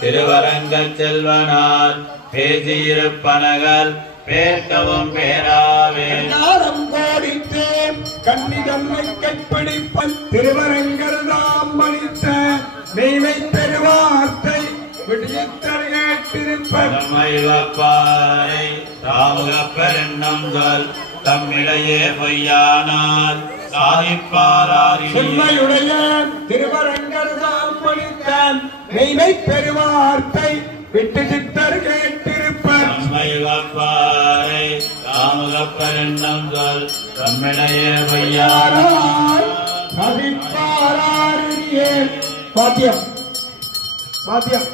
திருவரங்கச் செல்வனார் பேசியிருப்பனகள் பேர்க்கவும் பேராவே கோடித்தே கண்ணிதன்மை கைப்பிடிப்பன் திருவரங்கர் தாம் மணித்த மெய்மை பெருவார்த்தை விடியத்தர் கேட்டிருப்பன்மைவப்பாரை ராமுகப்பெருண்ணம் சொல் தம்மிடையே பொய்யானால் சாதிப்பாராரியுடைய திருவரங்கர் தாம் மணித்த மெய்மை பெருவார்த்தை விட்டு சித்தர் கேட்டிருப்பர் தம்மைவப்பாரை ராமுகப்பெருண்ணம் சொல் தம்மிடையே பொய்யானால் சாதிப்பாராரியே பாத்தியம் பாத்தியம்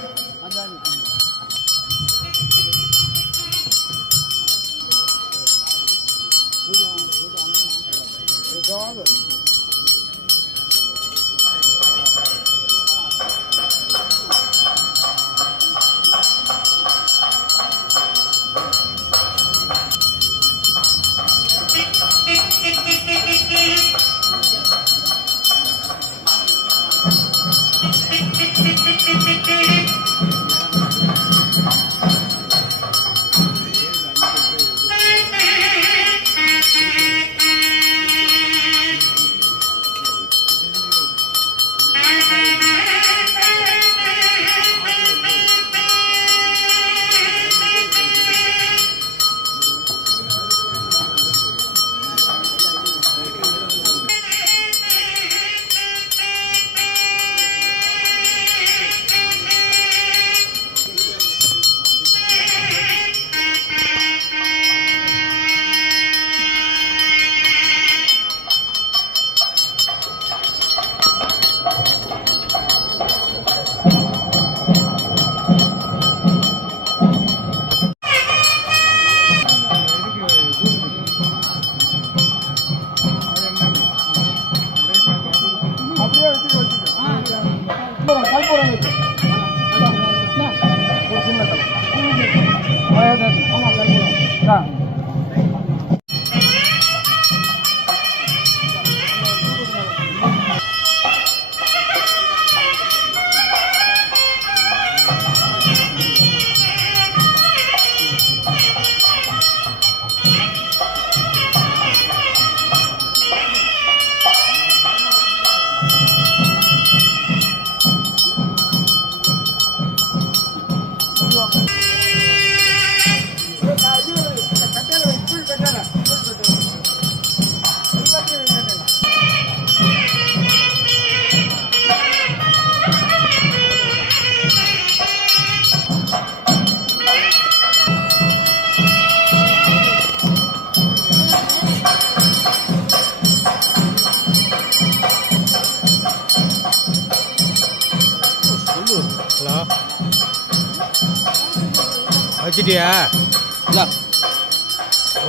வச்சிட்டியா?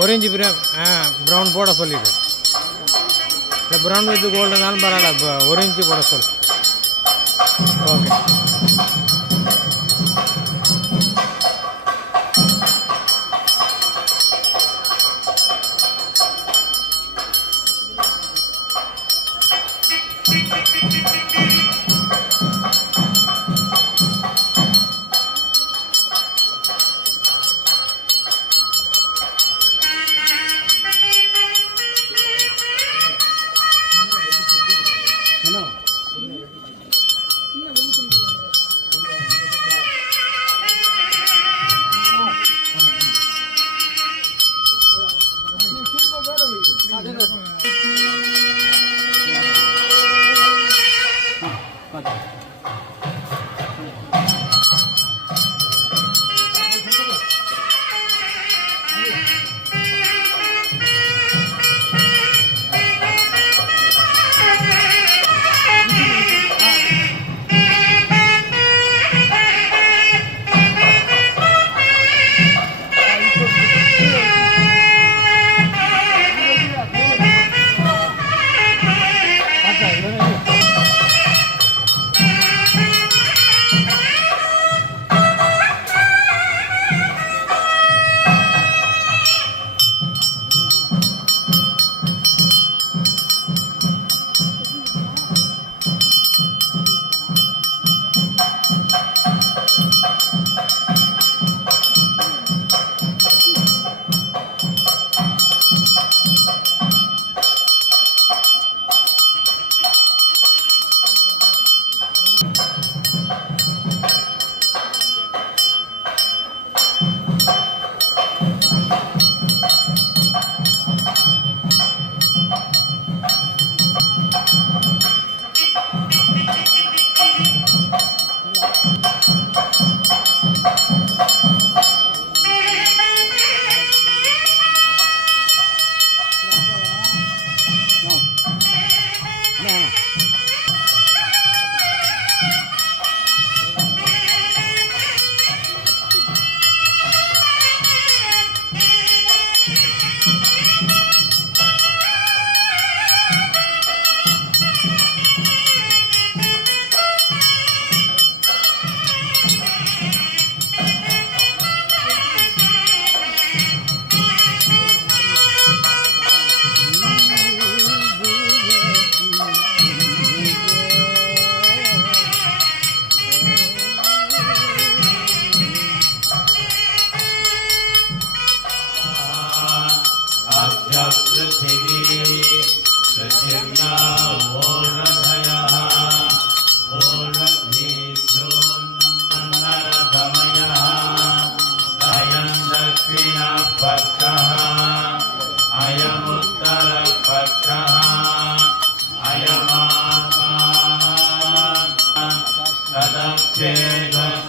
orange ப்ரௌன் போட சொல்லிடு. இல்லை ப்ரௌன் வித் கோல்டு இருந்தாலும் பரவாயில்ல, இப்போ orange போட சொல். ஓகே.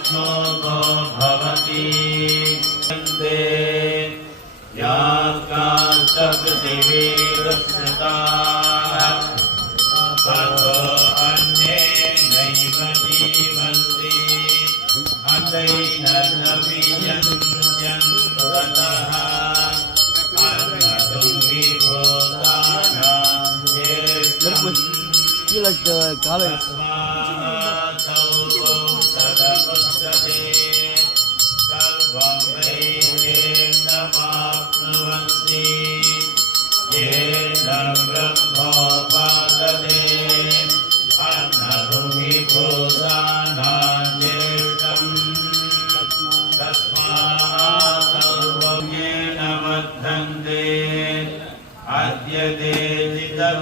श्लोको भवति यात्कास्तपृथिवीरुष्णताः ततो अन्ये नैव जीवन्ति अन्यैनदपि यन्ततः अन्नदं विभूतानां ज्येष्ठम् You like the college?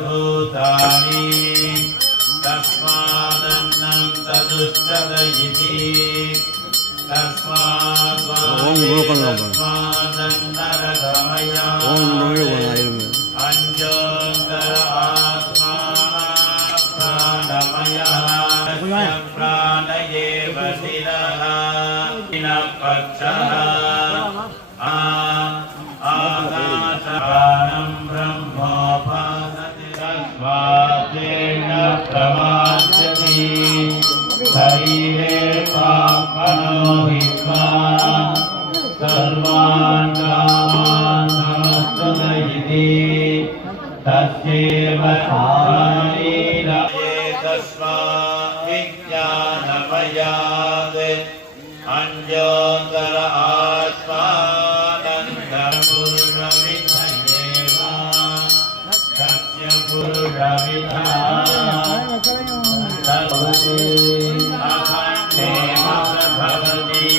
भूतानि तस्मादन्नं तदुच्यत इति तस्मादन्नरगमया अन्योन्तर आत्मा प्राणमयः प्राण एव शिरः पक्षः आकाशपानं ब्रह्मोपासते तस्मादेन प्रमाद्यति शरीरे पापनो हित्वा सर्वान् कामान् समस्तदयिति तस्यैव शरीरये तस्मात् विज्ञानमयात् अन्योन्तर आत्मानन्तरपुरुषविधयेव तस्य पुरुषविधा अखण्डेव प्रभवति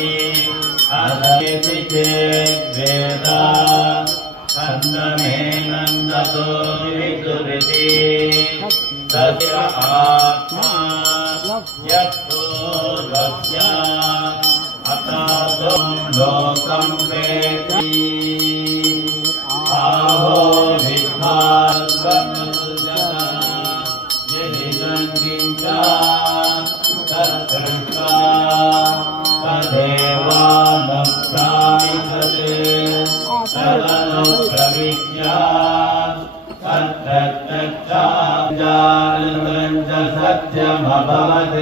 अधेति चेत् वेदा तन्नमेनन्दतो विदुरिति तस्य आत्मा यः पूर्वस्यात् अतातो लोकं वेति आहो विद्वान् तत्कृष्टा तदेवानुप्रामिषते तदनुप्रविश्यात् तत्तच्चाजानं च सत्यमभवत्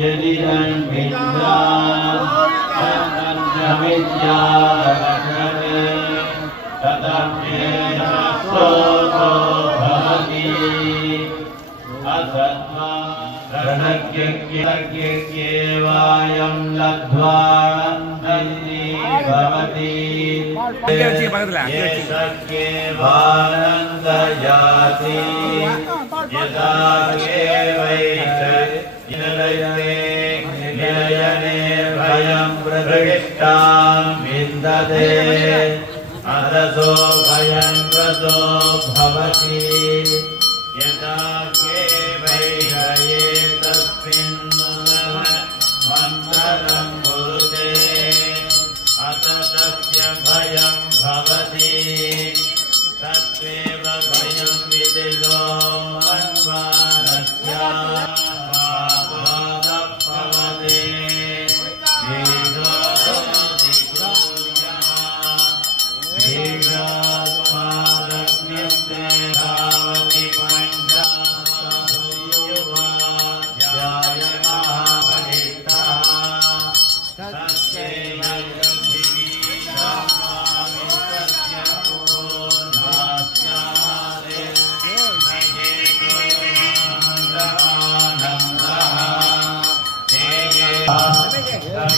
यदि विद्यात् तदप्येन श्लोको भवति असत्त्वा रणज्ञेवायं लब्ध्वानन्दि भवति येषज्ञेवानन्दयाति यदा निलयने भयं प्रविष्टां विन्दते अरसो भयं रतो भवति यदा वैरये तस्मिन् मन्तरं कुरुते अत तस्य भयं भवति तत्त्वेव भयं विदितो अन्वानस्य भवते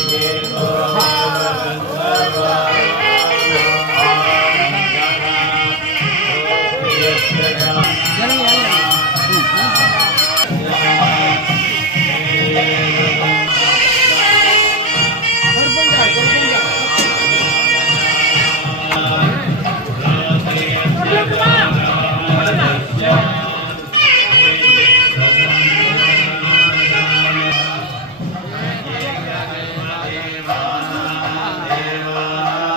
देवा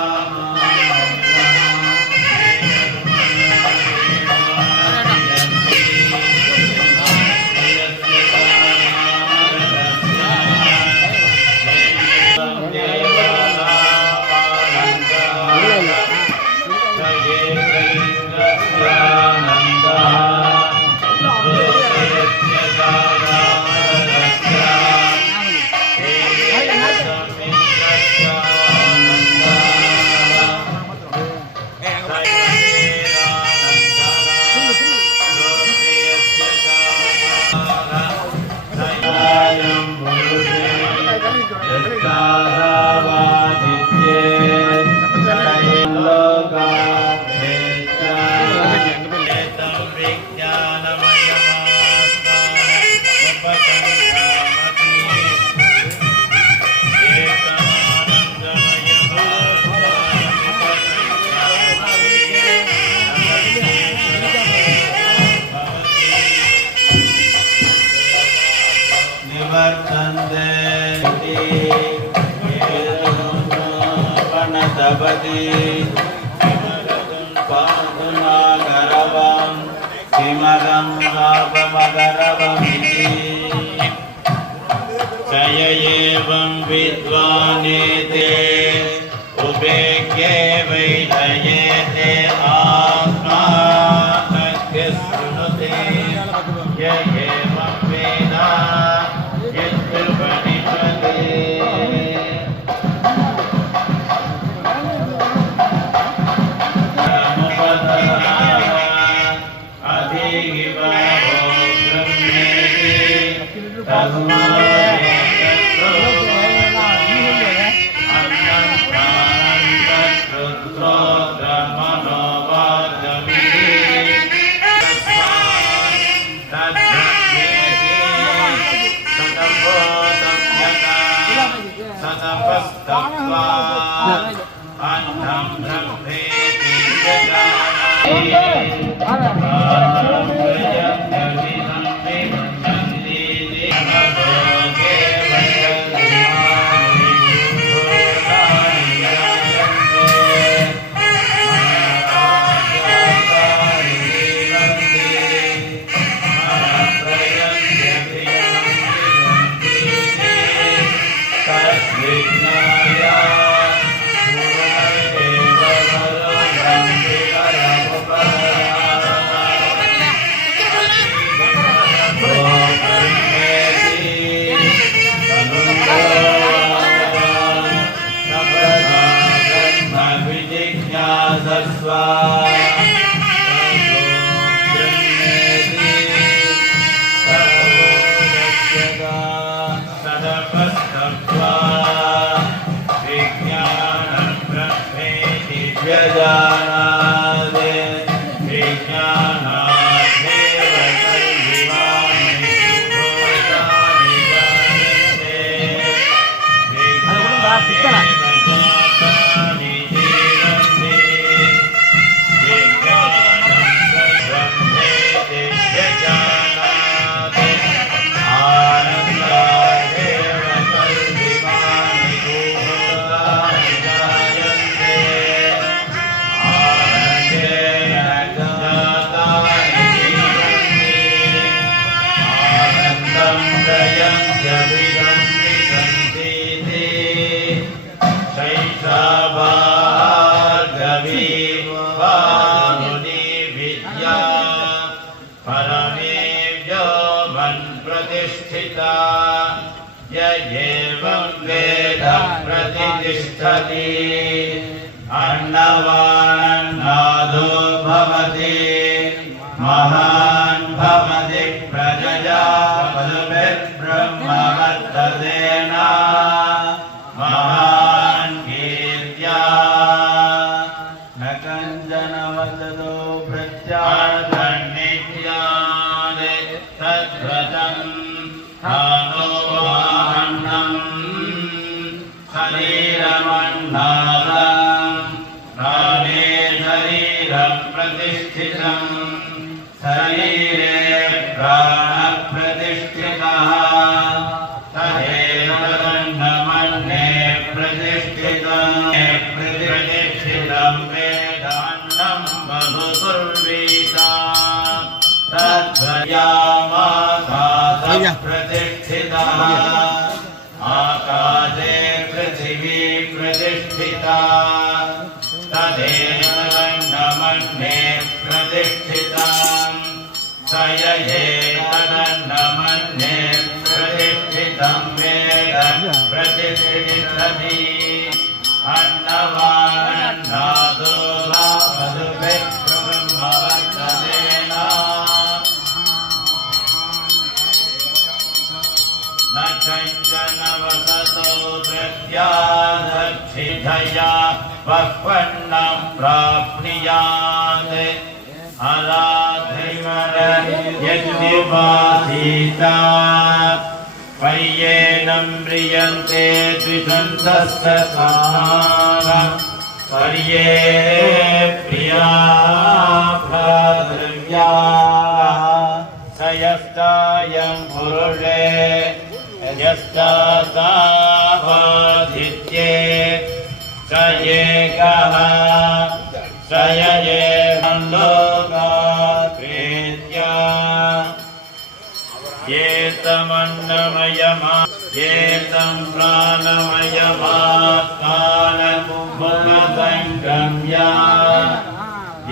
भवति पातुनागरवं किमगं लाभमगरवमिति चय एवं विद्वानेते उपेक्ये वैतयेते आत्मा तद्यशृणुते य एवं वेद यद्विपनिषते अन्नवान्नादो भवति महान् भवति प्रजया ब्रह्मवर्ततेन महान् कीर्त्या न कञ्चन वदतो प्रत्यानित्यानि तद्व्रतम् शरीरे प्राणप्रतिष्ठितः तदेव तदन्नमन्ये प्रतिष्ठितं वेदान्नं मधुकुर्वीता तद्भयामाकाशः प्रतिष्ठितः आकाशे पृथिवी प्रतिष्ठिता तदेव तदन्नमन्ये प्रतिष्ठितम् तदन्नमन्ये प्रतिष्ठितं वेद प्रतिष्ठितति अन्नवान्नादो ब्रह्मवर्ततेन न कञ्चन वसतो प्रत्यादक्षिधया वह्वन्नं प्राप्नुयात् यज्ञवासीता पर्येनं म्रियन्ते द्विषन्तस्समाना पर्ये प्रिया भद्रव्या स यस्तायं पुरुषे यस्तासावादित्ये स ये एकः शयये लोकात्रेत्या एतमन्नमयमा एतं प्राणमयमात्मानमुपसङ्गम्य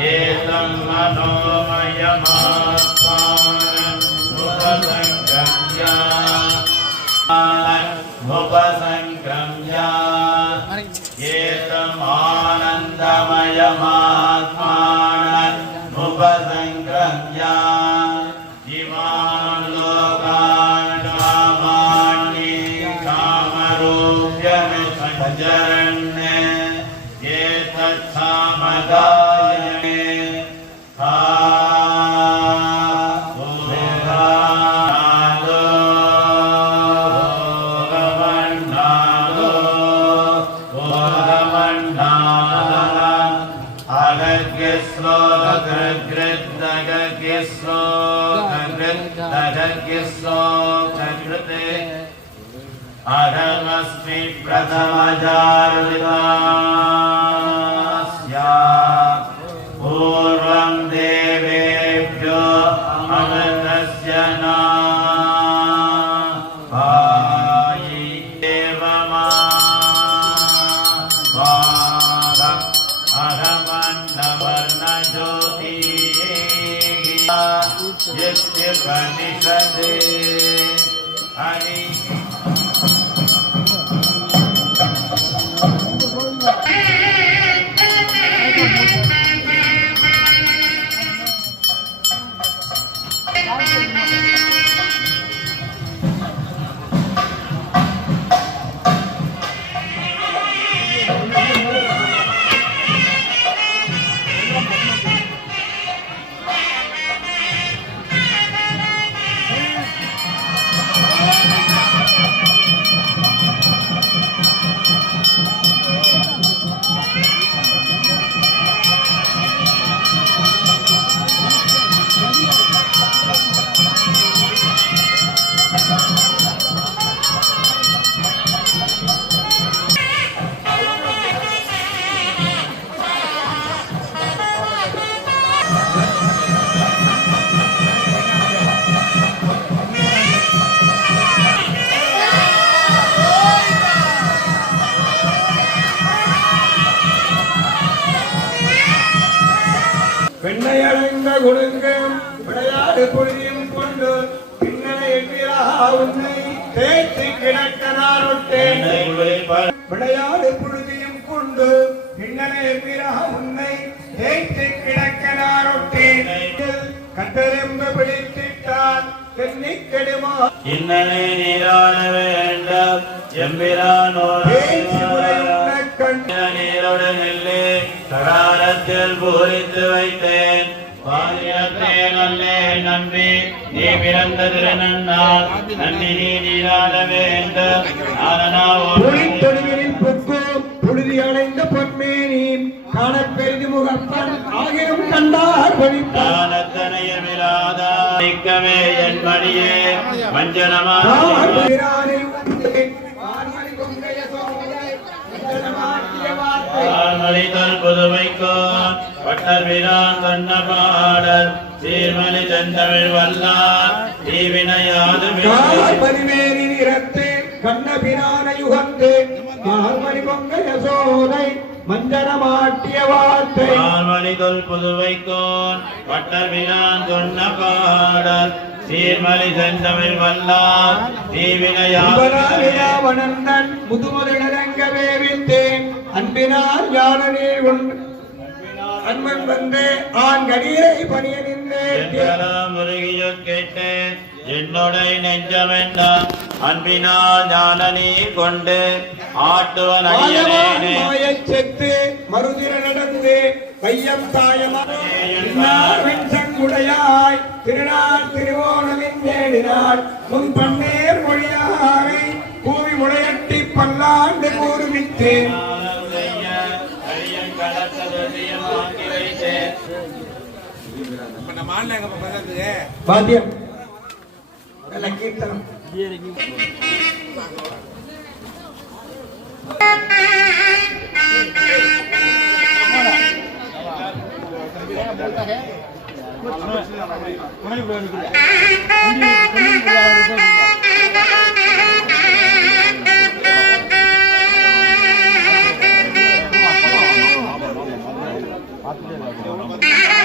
एतं मनोमयमात्मानमुपसङ्गम्य एतम् आनन्दमयमात्मानमुपसङ्गम्य इमान् लोकान् कामान्ये कामरूप्यनुसञ्चरन् एतत्सामदायने अहमस्मि प्रथमजारुदास्य पूर्वं देवेभ्यो अमृतस्य नायि अहमन्नवर्णज्योतिः यद्यपनिषदे हरि வெண்ணையடைந்த குடுங்கும் விளையாடு பொழியும் கொண்டு பின்னணை எண்ணிரா உன்னை தேய்த்து கிடக்க நானொட்டேன் விளையாடு புழுதியும் கொண்டு பின்னணை எண்ணிரா உன்னை தேய்த்து கிடக்க நானொட்டேன் கட்டெரும்பு பிடித்திட்டான் தென்னிக்கெடுமா இன்னனை நீராட வேண்டாம் எம்பிரானோடு நீரோடு நெல்லே கடாரத்தில் பூரித்து வைத்தேன் பாலியத்தே நல்லே நம்பி நீ பிறந்த திருநன்னாள் நன்றி நீ நீராட வேண்டும் தொழுவினில் புக்கு புழுதி அடைந்த பொன்மேனி காணப்பெரிது முகப்பன் ஆகியும் கண்டார் படித்தானத்தனையமிராதா நிற்கவே என் மணியே மஞ்சனமா மலிதல் புதுமைக்கோன் பட்டர்பிரான் சொன்ன பாடல் சீர்மலி செந்தமிழ் வல்லார் தீவினையாது பரிமேறி நிறத்தே கண்ணபிரான யுகத்தே மார்மணி பொங்கல் யசோதை மஞ்சனமாட்டிய வார்த்தை மலிதல் புதுமைக்கோன் பட்டர்பிரான் சொன்ன பாடல் சீர்மலி செந்தமிழ் வல்லார் தீவினையாவனந்தன் முதுமுதலரங்க வேவித்தேன் அன்பினால் ஞான நீர் உண்டு அன்பன் வந்து ஆண் கடியை பணிய முருகிய கேட்டேன் என்னுடைய நெஞ்சமென்றான் அன்பினால் ஞான நீர் கொண்டு ஆட்டுவன் செத்து மறுதிர நடந்து வையம் தாயமாய் திருநாள் திருவோணமின் தேடினாள் முன் பன்னேர் மொழியாரை கூவி முளையட்டி பல்லாண்டு கூறுவித்தேன் வாத்தியம் நல்ல கீர்த்தனம் Thank you. பார்த்துட்டே